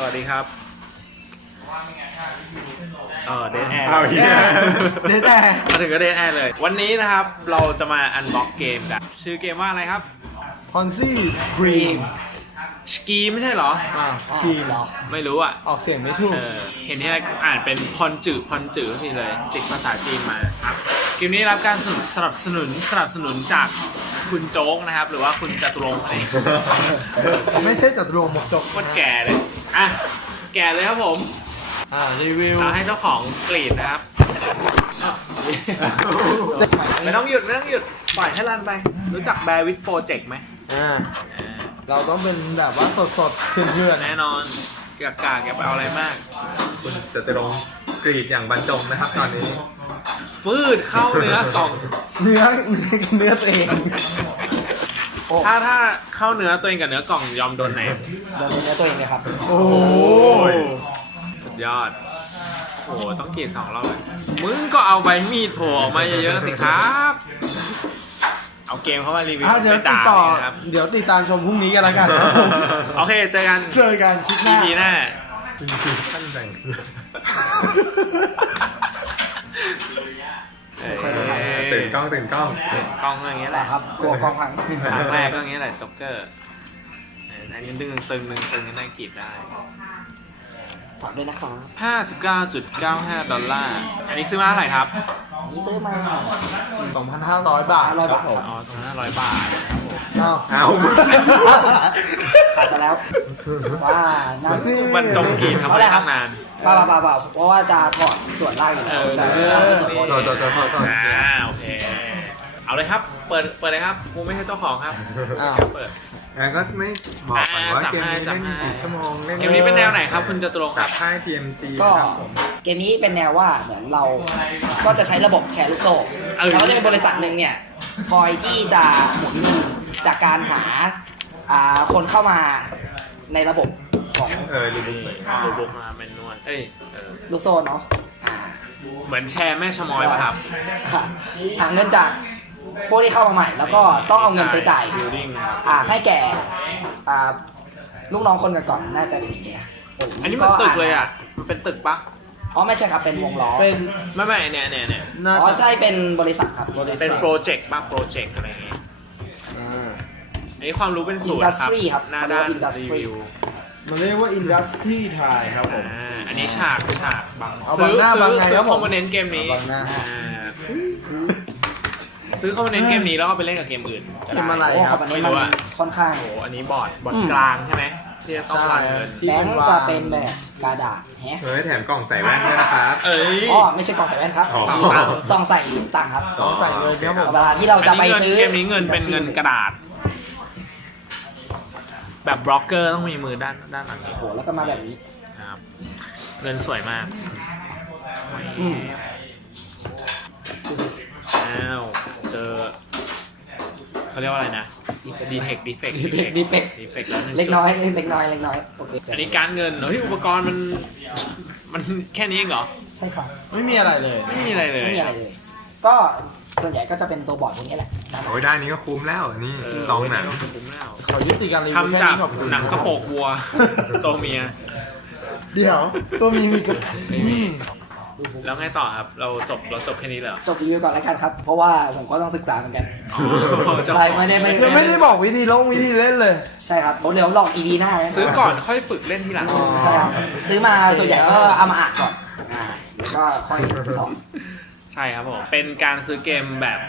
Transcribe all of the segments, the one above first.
สวัสดีครับเดนแอร์ เดนแอร์ มาถึงก็เดนแอร์เลย วันนี้นะครับเราจะมาอันบ็อกเกมกันชื่อเกมว่าอะไรครับ พอนซี่สกรีม สกีไม่ใช่เหรอ สกรีม ไม่รู้อ่ะ ออกเสียงไม่ถูก เห็นที่อ่านเป็นพอนจือทีเลยติดภาษาจีนมาครับเกมนี้รับการสนับสนุนจากคุณโจ๊กนะครับหรือว่าคุณจตุรงค์อะไร ไม่ใช่จัตุรงค์หมกจก โคตรแก่เลยอ่ะแก่เลยครับผม รีวิว เราให้เจ้าของกรีดนะครับ ไม่ต้องหยุดปล่อยให้รันไป รู้จักแบร์วิทโปรเจกต์ไหม เราต้องเป็นแบบว่าสดๆเพื่อน แน่นอนเกี่ยวกับแกไปเอาอะไรมาก คุณจะตรงกรีดอย่างบรรจงนะครับตอนนี้ ฟืดเข้าเนื้อกล่อง ๆเนื้อตัวเอง ถ้าเข้าเนื้อตัวเองกับเนื้อกล่องยอมโดนไหน โดนเนื้อตัวเองเลยครับ โอ้ย สุดยอด โอ้โหต้องกรีด2 รอบเลยมึงก็เอาใบมีดโผล่ออกมาเยอะๆสิครับ เอาเกมเข้ามารีวิว เดี๋ยว ไม่ ติด ด่า ต่อ เลยนะครับ เดี๋ยวติดตามชมพรุ่งนี้กันแล้วกัน โอเคเจอกัน เจอกันคลิปหน้า EP หน้า ท่านแต่ง ตื่นกล้อง กล้องก็อย่างเงี้ยแหละ ครับกลัวกองพัง ครั้งแรกก็อย่างเงี้ยแหละจ็อกเกอร์อันนี้ดึงตึงนี่ได้กรีดได้ ฝากด้วยนะครับ 59.95 ดอลลาร์ อันนี้ซื้อมาเท่าไหร่ครับ นี่ซื้อมา 2,500 บาท 500 บาทครับ อ๋อ2,500 บาทนะครับผม เอา ขาดไปแล้วว่านั่น บรรจงกรีดทำไมตั้งนาน เปล่าเพราะว่าจะถอดส่วนล่างอยู่แล้วแต่ส่วนบน ต่อ โอเค เอาเลยครับ เปิดเลยครับกูไม่ใช่เจ้าของครับ อ้าว เปิด งั้นก็ไม่บอกก่อนว่าเกมนี้ จับ เล่น ให้ กี่ชั่วโมงเล่น เกมนี้เป็นแนวไหนครับคุณจตุรงค์ค จา รั ก บ ค่าย TMG ก็ นะครับผม เกมนี้เป็นแนวว่าเหมือนเราก็จะใช้ระบบแชร์ลูกโซ่แล้วก็จะเป็นบริษัทหนึ่งเนี่ยคอยที่จะหมุนเงินจากการหาคนเข้ามาในระบบของ รีวิวเลย ดูบุกมาเป็นนวลลูกโซ่เนาะ เหมือนแชร์แม่ชะมอยป่ะครับ หาเงินจากพวกที่เข้ามาใหม่ แล้วก็ต้องเอาเงินไปจ่าย Building ครับ ให้แก่ลูกน้องคนก่อนๆน่าจะเป็นอย่างเงี้ย อันนี้มันตึกเลยอ่ะ มันเป็นตึกปะ อ๋อไม่ใช่ครับเป็นวงล้อ เป็น ไม่เนี่ย น่า อ๋อ จะ ใช่เป็นบริษัทครับ เป็นโปรเจกต์ปะโปรเจกต์อะไรอย่างเงี้ยอันนี้ความรู้เป็นศูนย์ครับ Industry ครับ หน้าด้าน Industry รีวิว มันเรียกว่าอินดัสทรีไทยครับผม อันนี้ฉากบาง เอาบางหน้าบางไงครับผม คอมโพเนนต์เกมนี้ บางหน้า ซื้อคอมโพเนนต์เกมนี้แล้วก็ไปเล่นกับเกมอื่นก็ เก ด้ มอะไร โอ้ ค ค รั รั บบ อันนี้มันค่อนข้าง โอ้โหอันนี้บอร์ดกลางใช่ไหมที่จะต้องรันเงิน ที่ แบ เป็ ง น ค์ วา จะ ง เป็นแบบกระดาษแฮะ เฮ้ยแถมกล่องใส่แว่นด้วยนะครับ เอ้ย อ๋อไม่ใช่กล่องใส่แว่นครับ อ๋อ ซองใส่ตังค์ครับ ต้องใส่เลยครับผม เวลาที่เราจะไปซื้อ เกมนี้เงินเป็นเงินกระดาษ แบบบล็อกเกอร์ต้องมีมือด้านหลัง โอ้โหแล้วก็มาแบบนี้ นะครับ เงินสวยมาก อืม อ้าวเจอเขาเรียกว่าอะไรนะดีเทคดีเฟก defect แล้ว1 เล็กน้อยโอเค อันนี้การเงินเฮ้ยอุปกรณ์มันแค่นี้เองเหรอ ใช่ครับ ไม่มีอะไรเลย ไม่มีอะไรเลย ไม่มีอะไรเลย ก็ส่วนใหญ่ก็จะเป็นตัวบอร์ดพวกนี้แหละ โอ้ยได้นี้ก็คุ้มแล้วนี่ซองหนัง คุ้มแล้ว ขอยุติการรีวิว ทำจาก แค่นี้ขอบคุณ หนังกระโปกวัว ตัวเมีย เดี๋ยว ตัวมีกับ ไม่มี แล้วไงต่อครับ เราจบแค่นี้เหรอ จบรีวิวก่อนแล้วกันครับ เพราะว่าผมก็ต้องศึกษาเหมือนกัน จะ ใช่ไม่ได้ ยังไม่ได้บอกวิธีลงวิธีเล่นเลย ใช่ครับเดี๋ยวลอง EP หน้า ซื้อก่อนค่อยฝึกเล่นทีหลัง ใช่ครับซื้อมาส่วนใหญ่ก็เอามาอ่านก่อนแล้วก็ค่อยถอน ใช่ครับผม เป็นการซื้อเกมแบบ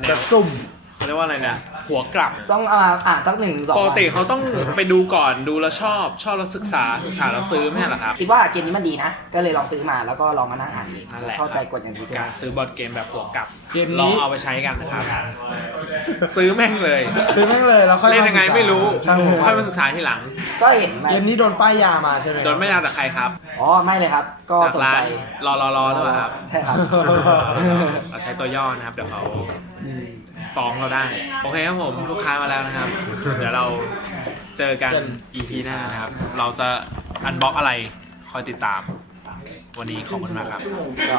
แน แบ ว บสุ่ม เขาเรียกว่าอะไรนะ หัวกลับ ต้องเอามาอ่านตั้ง1-2 ปกติเขาต้องไปดูก่อนดูแล้วชอบแล้วศึกษาแล้วซื้อไม่ใช่เหรอครับ คิดว่าเกมนี้มันดีนะ ก็เลยลองซื้อมาแล้วก็ลองมานั่งอ่านเอง นั่นแหละ เข้าใจกฎอย่างดีเท การ ล ซื้อบอร์ดเกมแบบหัวกลับ เกมนี้ ลองเอาไปใช้กันนะครับ ซื้อแม่งเลย ซื้อแม่งเลยแล้วค่อย เล่นยังไงไม่รู้ ใช่ ค่อยมาศึกษาทีหลัง ก็เห็นไหม เกมนี้โดนป้ายยามาใช่ไหม โดนไม่ยาจากใครครับ อ๋อไม่เลยครับ ก็ จาก สน ร้า ใจ นรอหรือเปล่าครับ ใช่ครับ เราใช้ตัวย่อนะครับ เดี๋ยวเขา อืม ฟ้องเราได้ โอเคครับผมลูกค้ามาแล้วนะครับ เดี๋ยวเราเจอกัน EP หน้านะครับ เราจะอันบ็อกอะไรคอยติดตาม วันนี้ขอบคุณมากครับ ก็